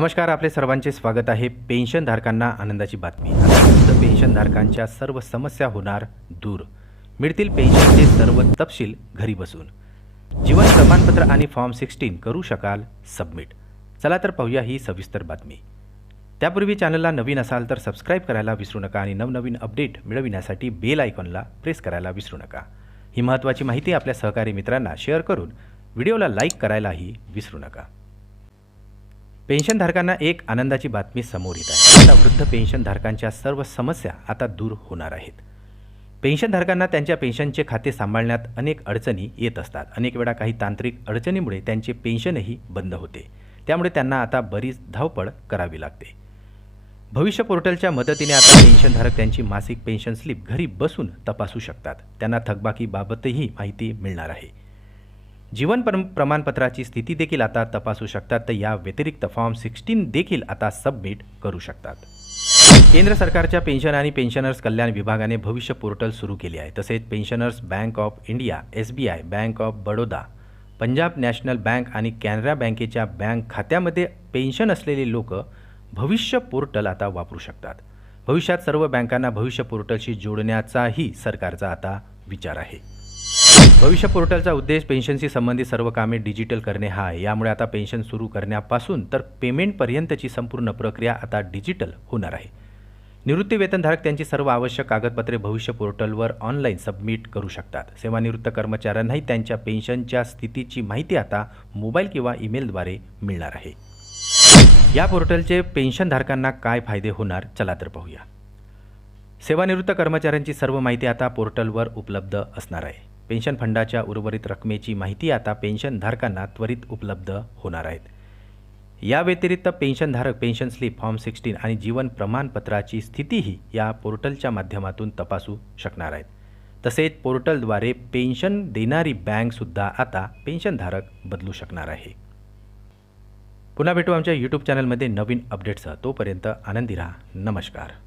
नमस्कार आपले सर्वांचे स्वागत आहे पेन्शनधारकांना आनंदाची बातमी. पेन्शनधारकांच्या सर्व समस्या होणार दूर. मिळतील पेन्शनचे सर्व तपशील घरी बसून. जीवन प्रमाणपत्र आणि फॉर्म सिक्स्टीन करू शकाल सबमिट. चला तर पाहूया ही सविस्तर बातमी. त्यापूर्वी चॅनलला नवीन असाल तर सबस्क्राईब करायला विसरू नका आणि नवनवीन अपडेट मिळविण्यासाठी बेल आयकॉनला प्रेस करायला विसरू नका. ही महत्त्वाची माहिती आपल्या सहकारी मित्रांना शेअर करून व्हिडिओला लाईक करायलाही विसरू नका. पेन्शनधारकांना एक आनंदाची बातमी समोर येत आहे. आता वृद्ध पेन्शनधारकांच्या सर्व समस्या आता दूर होणार आहेत. पेन्शनधारकांना त्यांच्या पेन्शनचे खाते सांभाळण्यात अनेक अडचणी येत असतात. अनेक वेळा काही तांत्रिक अडचणीमुळे त्यांचे पेन्शनही बंद होते. त्यामुळे त्यांना आता बरीच धावपळ करावी लागते. भविष्य पोर्टलच्या मदतीने आता पेन्शनधारक त्यांची मासिक पेन्शन स्लिप घरी बसून तपासू शकतात. त्यांना थकबाकीबाबतही माहिती मिळणार आहे. जीवन प्रम प्रमाणपत्राची स्थिती देखील आता तपासू शकतात तर या व्यतिरिक्त फॉर्म सिक्स्टीन देखील आता सबमिट करू शकतात. केंद्र सरकारच्या पेन्शन आणि पेन्शनर्स कल्याण विभागाने भविष्य पोर्टल सुरू केले आहे. तसेच pensioners bank of India S B I bank of Baroda Punjab national bank आणि कॅनरा बँकेच्या बँक खात्यामध्ये पेन्शन असलेले लोक भविष्य पोर्टल आता वापरू शकतात. भविष्यात सर्व बँकांना भविष्य पोर्टलशी जोडण्याचाही सरकारचा आता विचार आहे. भविष्य पोर्टलचा उद्देश पेन्शनशी संबंधित सर्व कामे डिजिटल करणे हा आहे. यामुळे आता पेन्शन सुरू करण्यापासून तर पेमेंटपर्यंतची संपूर्ण प्रक्रिया आता डिजिटल होणार आहे. निवृत्तीवेतनधारक त्यांची सर्व आवश्यक कागदपत्रे भविष्य पोर्टलवर ऑनलाईन सबमिट करू शकतात. सेवानिवृत्त कर्मचाऱ्यांनाही त्यांच्या पेन्शनच्या स्थितीची माहिती आता मोबाईल किंवा ईमेलद्वारे मिळणार आहे. या पोर्टलचे पेन्शनधारकांना काय फायदे होणार? चला तर पाहूया. सेवानिवृत्त कर्मचाऱ्यांची सर्व माहिती आता पोर्टलवर उपलब्ध असणार आहे. पेन्शन फंडाच्या उर्वरित रकमेची माहिती आता पेन्शनधारकांना त्वरित उपलब्ध होणार आहेत. या व्यतिरिक्त पेन्शनधारक पेन्शन स्लिप फॉर्म सिक्स्टीन आणि जीवन प्रमाणपत्राची स्थितीही या पोर्टलच्या माध्यमातून तपासू शकणार आहेत. तसेच पोर्टलद्वारे पेन्शन देणारी बँकसुद्धा आता पेन्शनधारक बदलू शकणार आहे. पुन्हा भेटू आमच्या यूट्यूब चॅनलमध्ये नवीन अपडेट्ससह. तोपर्यंत आनंदी राहा. नमस्कार.